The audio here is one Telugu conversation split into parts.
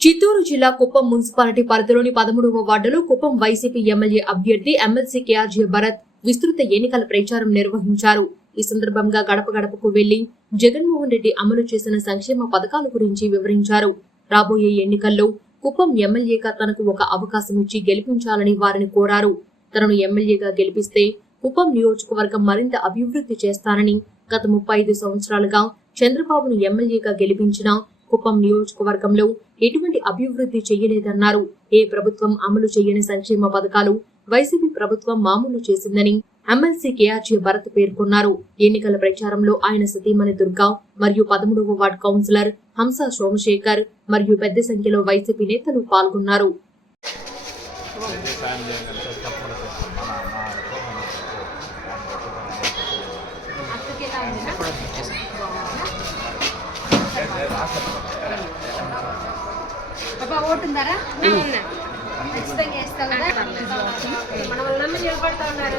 చిత్తూరు జిల్లా కుప్పం మున్సిపాలిటీ పరిధిలోని పదమూడవ వార్డులో కుప్పం వైసీపీ ఎమ్మెల్యే అభ్యర్థి ఎమ్మెల్సీ కేఆర్జీ భరత్ విస్తృత ఎన్నికల ప్రచారం నిర్వహించారు. ఈ సందర్భంగా గడప గడపకు వెళ్ళి జగన్మోహన్ రెడ్డి అమలు చేసిన సంక్షేమ పథకాల గురించి వివరించారు. రాబోయే ఎన్నికల్లో కుప్పం ఎమ్మెల్యేగా తనకు ఒక అవకాశం ఇచ్చి గెలిపించాలని వారిని కోరారు. తనను ఎమ్మెల్యేగా గెలిపిస్తే కుప్పం నియోజకవర్గం మరింత అభివృద్ధి చేస్తానని గత ముప్పై ఐదు సంవత్సరాలుగా చంద్రబాబును ఎమ్మెల్యేగా గెలిపించిన కుప్పం నియోజకవర్గంలో ఎటువంటి అభివృద్ధి చేయలేదన్నారు. ఏ ప్రభుత్వం అమలు చేయని సంక్షేమ పథకాలు వైసీపీ ప్రభుత్వం మామూలు చేసిందని ఎమ్మెల్సీ కేఆర్జీ భరత్ పేర్కొన్నారు. ఎన్నికల ప్రచారంలో ఆయన సతీమణి దుర్గా మరియు పదమూడవ వార్డు కౌన్సిలర్ హంస సోమశేఖర్ మరియు పెద్ద సంఖ్యలో వైసీపీ నేతలు పాల్గొన్నారు. అబ్బా ఓటుందారా ఖచ్చితంగా వేస్తావు కదా. మన వాళ్ళ నమ్మి నిలబడతా ఉన్నారు.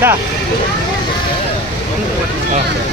자. 어.